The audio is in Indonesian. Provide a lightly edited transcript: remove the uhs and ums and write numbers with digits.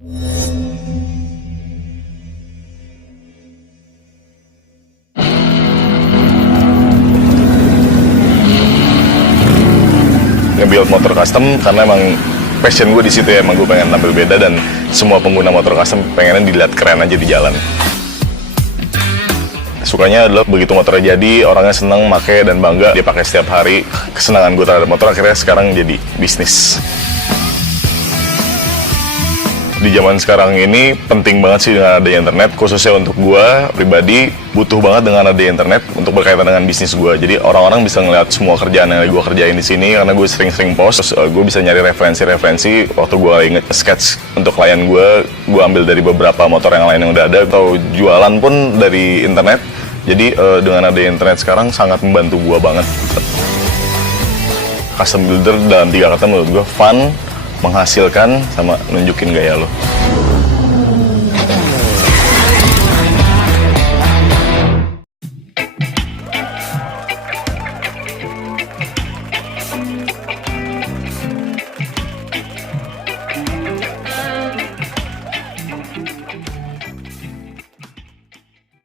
Nge-build motor custom karena emang passion gue di situ ya, emang gue pengen tampil beda dan semua pengguna motor custom pengennya dilihat keren aja di jalan. Sukanya adalah begitu motornya jadi, orangnya seneng make dan bangga dia pakai setiap hari. Kesenangan gue terhadap motor akhirnya sekarang jadi bisnis. Di zaman sekarang ini penting banget sih dengan adanya internet, khususnya untuk gue pribadi butuh banget dengan adanya internet untuk berkaitan dengan bisnis gue. Jadi orang-orang bisa ngeliat semua kerjaan yang gue kerjain di sini karena gue sering-sering post. Terus gue bisa nyari referensi-referensi waktu gue inget sketch untuk klien gue ambil dari beberapa motor yang lain yang udah ada atau jualan pun dari internet. Jadi dengan adanya internet sekarang sangat membantu gue banget. Custom builder dalam 3 kata menurut gue fun, menghasilkan, sama nunjukin gaya lo.